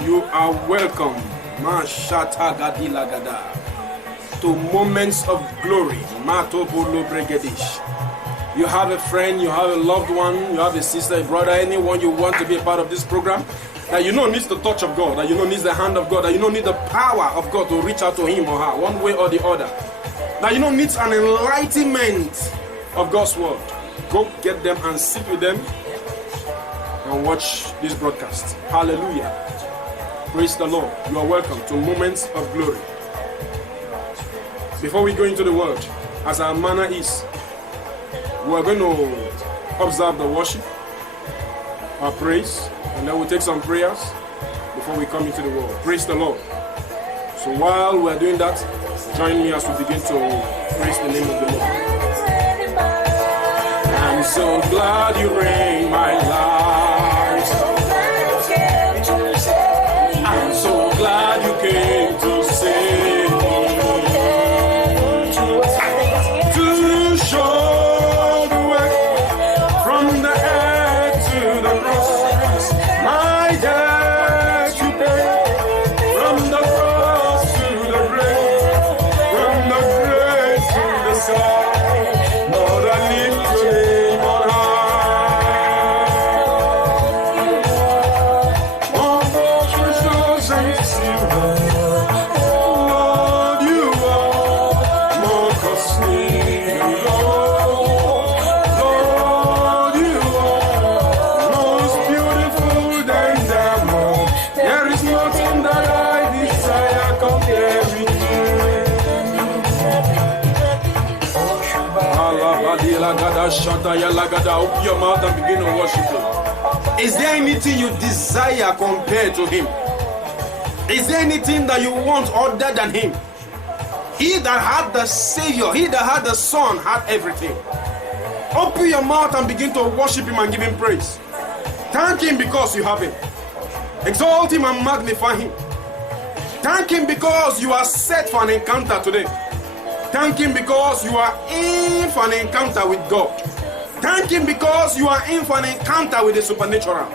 You are welcome, Mashata Gadilagada, to Moments of Glory. Matobolo Bregedish. You have a friend, you have a loved one, you have a sister, a brother, anyone you want to be a part of this program, that you know needs the touch of God, that you know needs the hand of God, that you know need the power of God to reach out to him or her, one way or the other. That you know needs an enlightenment of God's word. Go get them and sit with them and watch this broadcast. Hallelujah. Praise the Lord. You are welcome to Moments of Glory. Before we go into the word, as our manner is, we are going to observe the worship, our praise, and then we'll take some prayers before we come into the word. Praise the Lord. So while we are doing that, join me as we begin to praise the name of the Lord. I'm so glad you reign my life. I'm so glad you came to save me. To show the way from the head to the cross. My debt you pay. From the cross to the grave. From the grave to the sky. Lord, I lift your name on high. All the treasures and silver. Lord, you are more costly than gold. Lord, you are most beautiful than diamond. There is nothing that I desire compared with you. Open your mouth and begin to worship him. Is there anything you desire compared to him? Is there anything that you want other than him? He that had the Savior, he that had the Son, had everything. Open your mouth and begin to worship him and give him praise. Thank him because you have him. Exalt him and magnify him. Thank him because you are set for an encounter today. Thank him because you are in for an encounter with God. Thank him because you are in for an encounter with the supernatural.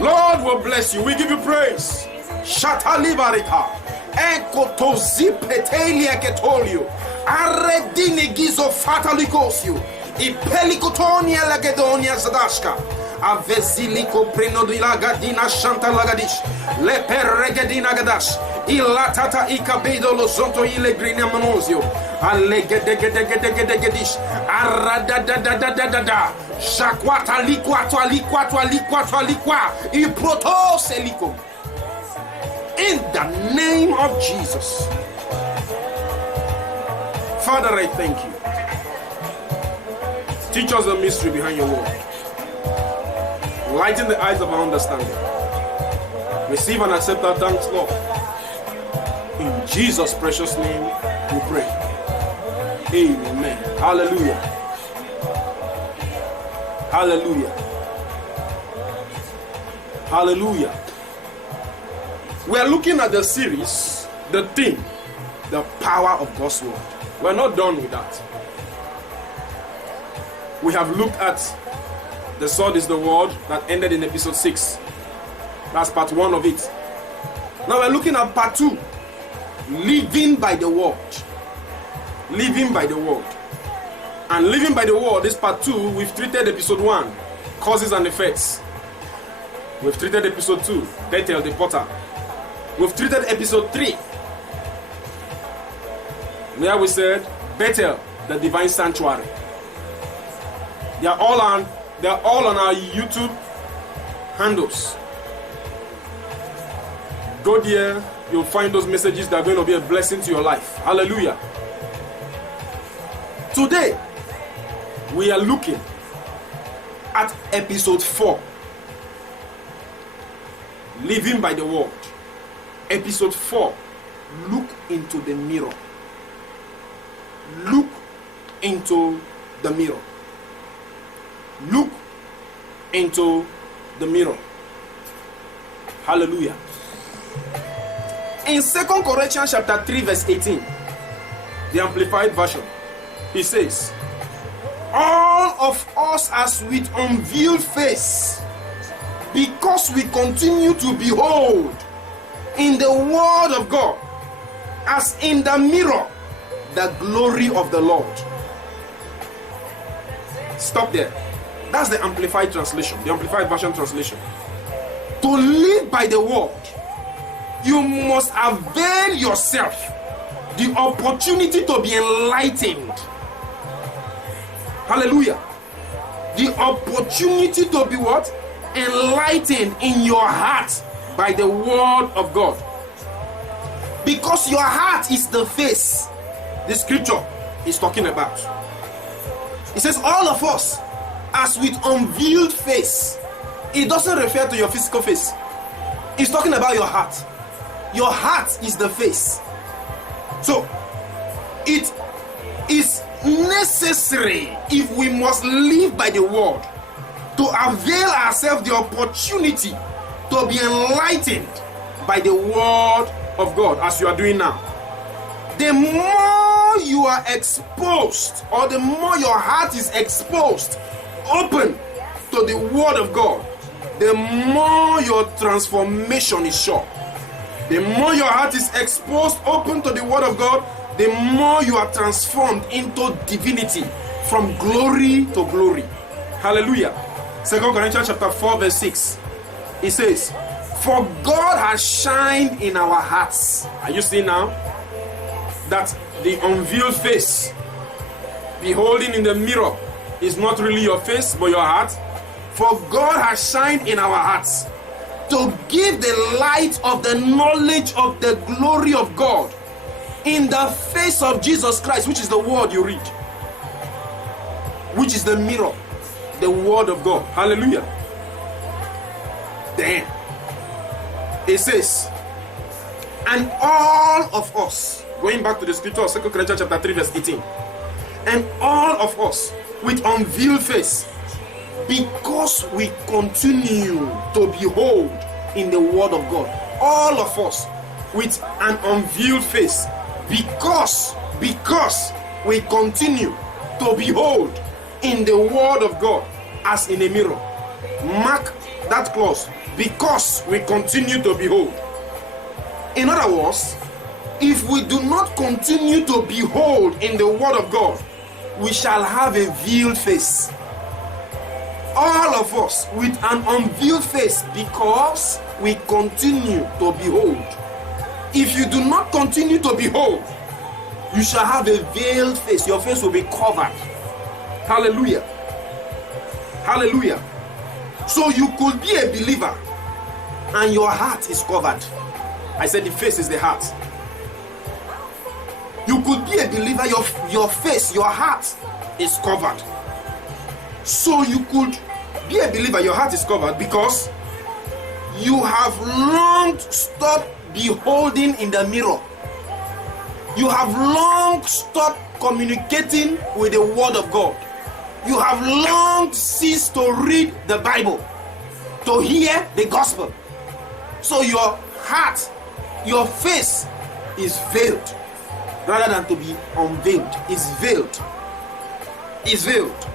Lord will bless you. We give you praise. Shatalibarita. Ekotozipetelia ketolio. Aredine gizo fatalikosio. Ipelikotonia lagedonia zadashka. Aveziliko prenodila gadina shanta lagadish. Leperegedina gadash. Ilatata ikabedo lozonto ilegrina manosio. Alegedegedegedegedish. Aradadadadadada. Shakwata likwatwa likwatwa likwatwa likwa. Iprotoseliko. In the name of Jesus. Father, I thank you. Teach us the mystery behind your word. Lighten the eyes of our understanding. Receive and accept our thanks, Lord. In Jesus' precious name we pray. Amen. Hallelujah. Hallelujah. Hallelujah. We are looking at the series, the theme, the power of God's word. We're not done with that. We have looked at the sword is the word that ended in episode 6. That's part 1 of it. Now we're looking at part 2. Living by the word. Living by the word. And living by the word, this part 2, we've treated episode 1. Causes and effects. We've treated episode 2. Bethel the potter. We've treated episode 3. Where we said Bethel, the divine sanctuary. They are all on our YouTube handles. Go there, you'll find those messages that are going to be a blessing to your life. Hallelujah. Today, we are looking at episode 4. Living by the word. Episode 4. Look into the mirror. Look into the mirror. Look into the mirror. Hallelujah. In 2 Corinthians chapter 3 verse 18, the Amplified Version, he says, all of us as with unveiled face, because we continue to behold in the word of God, as in the mirror, the glory of the Lord. Stop there. That's the Amplified translation, the Amplified Version translation. To live by the word, you must avail yourself the opportunity to be enlightened. Hallelujah. The opportunity to be what? Enlightened in your heart by the word of God. Because your heart is the face the scripture is talking about. It says all of us, as with unveiled face. It doesn't refer to your physical face. It's talking about your heart. Your heart is the face. So it is necessary, if we must live by the word, to avail ourselves the opportunity to be enlightened by the word of God, as you are doing now. The more you are exposed, or the more your heart is exposed, open to the word of God, the more your transformation is sure. The more your heart is exposed, open to the word of God, the more you are transformed into divinity, from glory to glory. Hallelujah. 2 Corinthians chapter 4 verse 6. It says, for God has shined in our hearts. Are you seeing now? That the unveiled face, beholding in the mirror, is not really your face but your heart. For God has shined in our hearts to give the light of the knowledge of the glory of God in the face of Jesus Christ, which is the word you read, which is the mirror, the word of God. Hallelujah. Then it says, and all of us, going back to the scripture of 2 Corinthians chapter 3 verse 18, and all of us with unveiled face, because we continue to behold in the word of God. All of us with an unveiled face, because we continue to behold in the word of God as in a mirror. Mark that clause, because we continue to behold. In other words, if we do not continue to behold in the word of God, we shall have a veiled face. All of us with an unveiled face, because we continue to behold. If you do not continue to behold, you shall have a veiled face. Your face will be covered. Hallelujah. Hallelujah. So you could be a believer and your heart is covered. I said the face is the heart. You could be a believer, your face, your heart is covered. So you could be a believer, your heart is covered, because you have long stopped beholding in the mirror. You have long stopped communicating with the word of God. You have long ceased to read the Bible, to hear the gospel. So your heart, your face is veiled, rather than to be unveiled. Is veiled. Is veiled.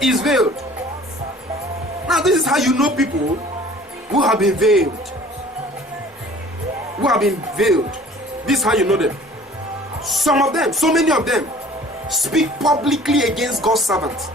Is veiled. Now this is how you know people who have been veiled. Who have been veiled. This is how you know them. Some of them, so many of them, speak publicly against God's servants.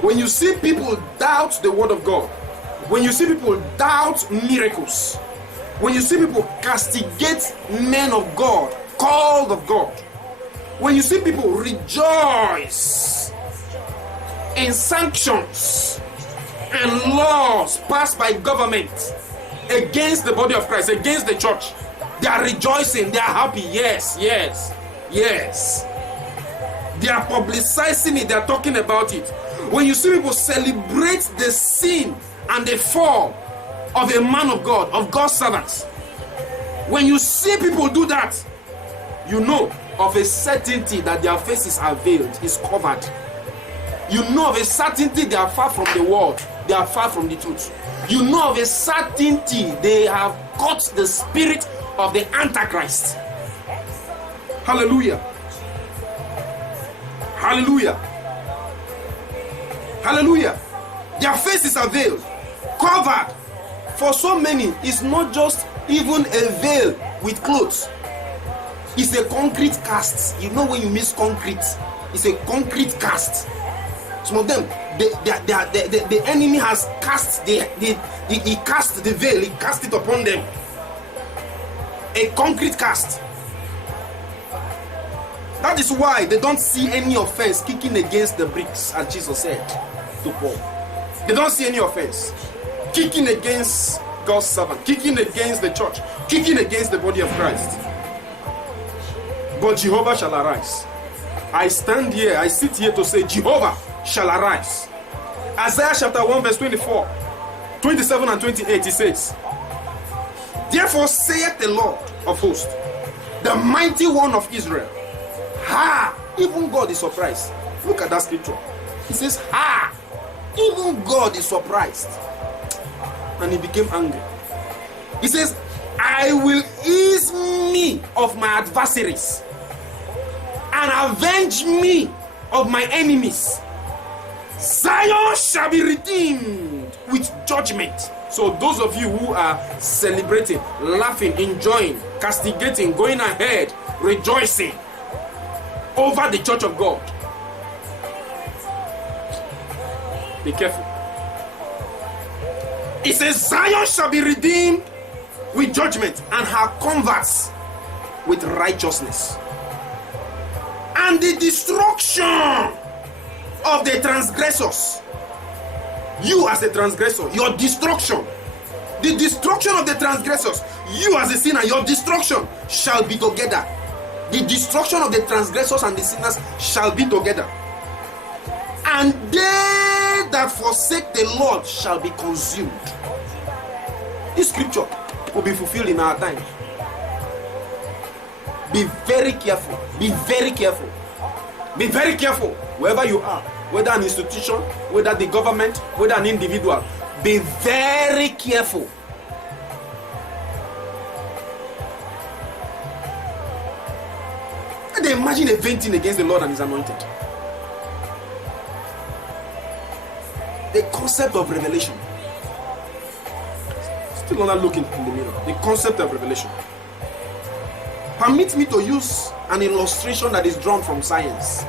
When you see people doubt the word of God, when you see people doubt miracles, when you see people castigate men of God, called of God, when you see people rejoice in sanctions and laws passed by government against the body of Christ, against the church, they are rejoicing, they are happy. Yes, yes, yes. They are publicizing it, they are talking about it. When you see people celebrate the sin and the fall of a man of God, of God's servants, when you see people do that, you know of a certainty that their faces are veiled, is covered. You know of a certainty they are far from the word, they are far from the truth. You know of a certainty they have caught the spirit of the Antichrist. Hallelujah. Hallelujah. Hallelujah. Their faces are veiled, covered For so many, it's not just even a veil with clothes. It's a concrete cast. You know when you mix concrete, it's a concrete cast. Some of them, the enemy has cast he cast the veil, he cast it upon them. A concrete cast. That is why they don't see any offense kicking against the bricks, as Jesus said to Paul. They don't see any offense kicking against God's servant, kicking against the church, kicking against the body of Christ. But Jehovah shall arise. I stand here, I sit here to say Jehovah shall arise. Isaiah chapter 1 verse 24, 27 and 28, he says, therefore saith the Lord of hosts, the mighty one of Israel, ha! Even God is surprised. Look at that scripture. He says, ha! Even God is surprised. And he became angry. He says, I will ease me of my adversaries and avenge me of my enemies. Zion shall be redeemed with judgment. So those of you who are celebrating, laughing, enjoying, castigating, going ahead, rejoicing over the church of God, be careful. It says Zion shall be redeemed with judgment, and her converts with righteousness. And the destruction of the transgressors, you as a transgressor, your destruction, the destruction of the transgressors, you as a sinner, your destruction shall be together. The destruction of the transgressors and the sinners shall be together. And they that forsake the Lord shall be consumed. This scripture will be fulfilled in our time. Be very careful. Be very careful. Be very careful wherever you are, whether an institution, whether the government, whether an individual. Be very careful. And imagine a venting against the Lord and his anointed. The concept of revelation. Still not looking in the mirror. The concept of revelation. Permit me to use an illustration that is drawn from science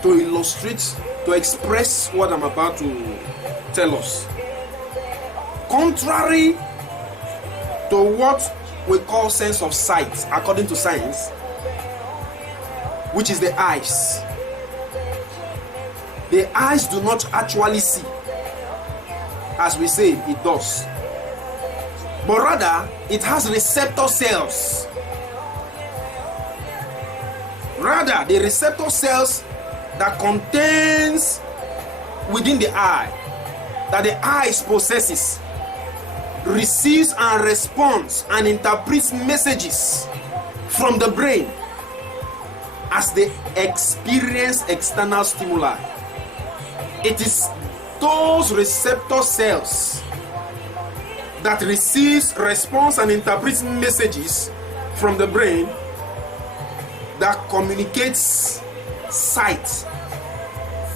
to illustrate, to express what I'm about to tell us. Contrary to what we call sense of sight, according to science, which is the eyes. The eyes do not actually see, as we say it does, but rather it has receptor cells. Rather, the receptor cells that contains within the eye, that the eyes possesses, receives and responds and interprets messages from the brain as they experience external stimuli. It is those receptor cells that receives, responds and interprets messages from the brain that communicates sight,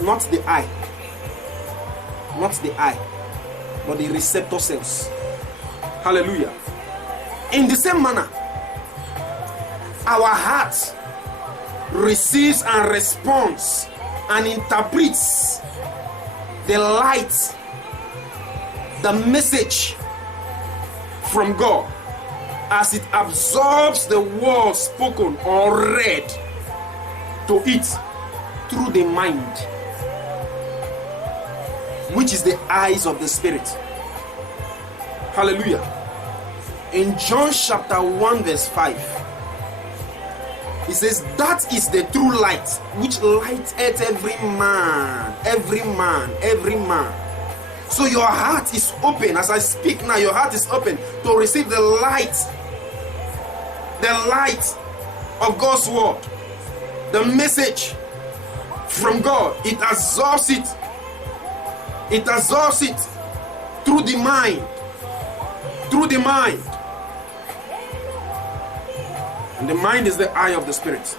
not the eye, but the receptor cells. Hallelujah. In the same manner, our heart receives and responds and interprets the light, the message from God as it absorbs the word spoken or read to it through the mind, which is the eyes of the spirit. Hallelujah. In John chapter 1 verse 5, it says, that is the true light which lighteth every man. So your heart is open. As I speak now, your heart is open to receive the light of God's word, the message from God. It absorbs it through the mind. And the mind is the eye of the spirit.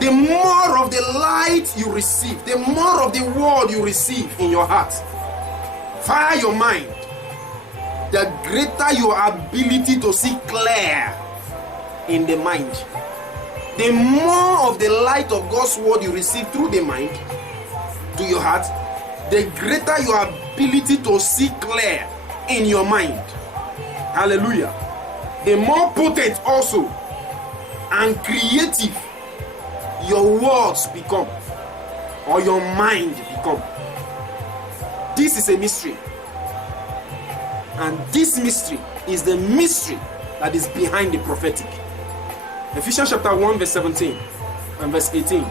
The more of the light you receive, the more of the word you receive in your heart, fire your mind, the greater your ability to see clear in the mind. The more of the light of God's word you receive through the mind to your heart, the greater your ability to see clear in your mind. Hallelujah. The more potent also and creative your words become, or your mind become. This is a mystery. And this mystery is the mystery that is behind the prophetic. Ephesians chapter 1 verse 17 and verse 18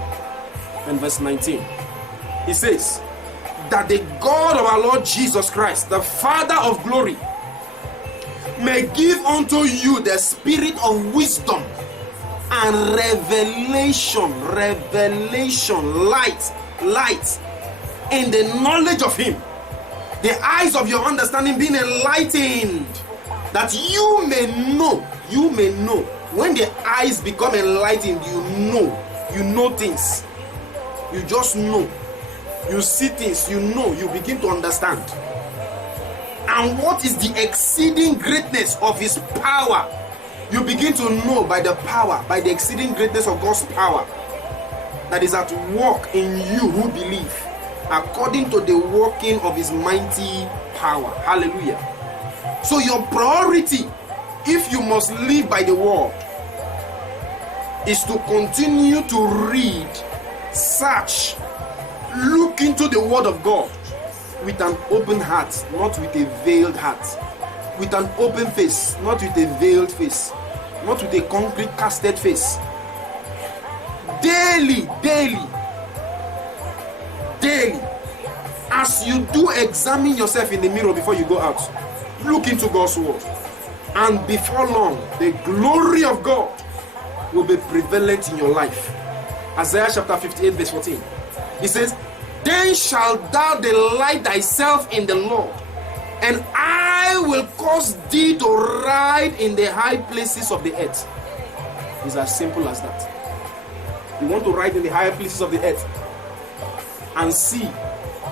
and verse 19. It says that the God of our Lord Jesus Christ, the Father of glory, may give unto you the spirit of wisdom and revelation, light in the knowledge of him. The eyes of your understanding being enlightened, that you may know. When the eyes become enlightened, you know things. You just know. You see things, you know, you begin to understand. And what is the exceeding greatness of his power? You begin to know by the power, by the exceeding greatness of God's power that is at work in you who believe, according to the working of his mighty power. Hallelujah. So your priority, if you must live by the word, is to continue to read, search, look into the word of God with an open heart, not with a veiled heart. With an open face, not with a veiled face, not with a concrete casted face. Daily, as you do examine yourself in the mirror before you go out, look into God's word, and before long the glory of God will be prevalent in your life. Isaiah chapter 58 verse 14, it says, then shalt thou delight thyself in the Lord, and I will cause thee to ride in the high places of the earth. It's as simple as that. You want to ride in the higher places of the earth and see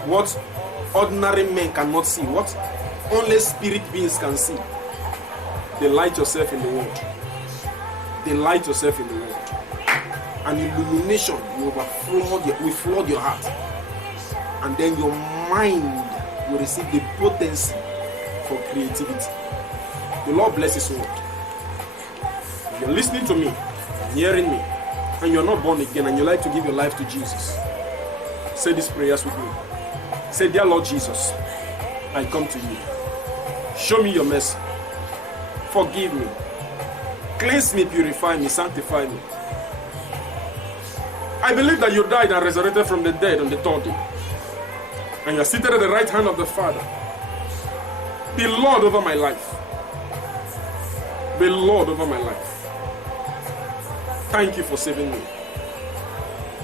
what ordinary men cannot see, what only spirit beings can see. Delight yourself in the word. Delight yourself in the word. And illumination will flood your heart. And then your mind will receive the potency for creativity. The Lord bless his word. If you're listening to me, hearing me, and you're not born again and you like to give your life to Jesus, say these prayers with me. Say, dear Lord Jesus, I come to you. Show me your mercy. Forgive me. Cleanse me, purify me, sanctify me. I believe that you died and resurrected from the dead on the third day, and you are seated at the right hand of the Father. Be Lord over my life. Be Lord over my life. Thank you for saving me.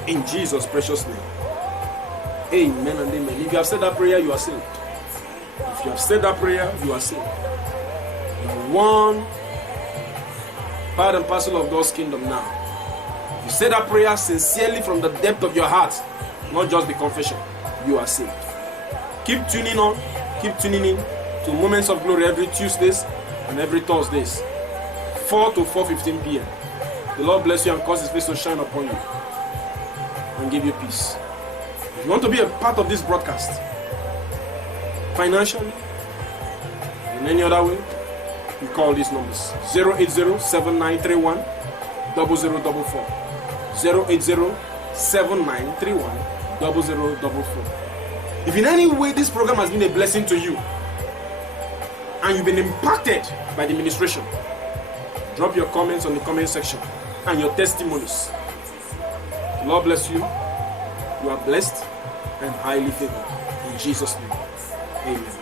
In Jesus' precious name. Amen and amen. If you have said that prayer, you are saved. If you have said that prayer, you are saved. You are one part and parcel of God's kingdom now. If you say that prayer sincerely from the depth of your heart, not just the confession, you are saved. Keep tuning on, keep tuning in to Moments of Glory every Tuesdays and every Thursdays, 4 to 4:15 p.m. The Lord bless you and cause his face to shine upon you and give you peace. If you want to be a part of this broadcast, financially, in any other way, you call these numbers: 080-7931-0044, 080-7931-0044. If in any way this program has been a blessing to you and you've been impacted by the ministration, drop your comments on the comment section and your testimonies. The Lord bless you. You are blessed and highly favored. In Jesus' name, amen.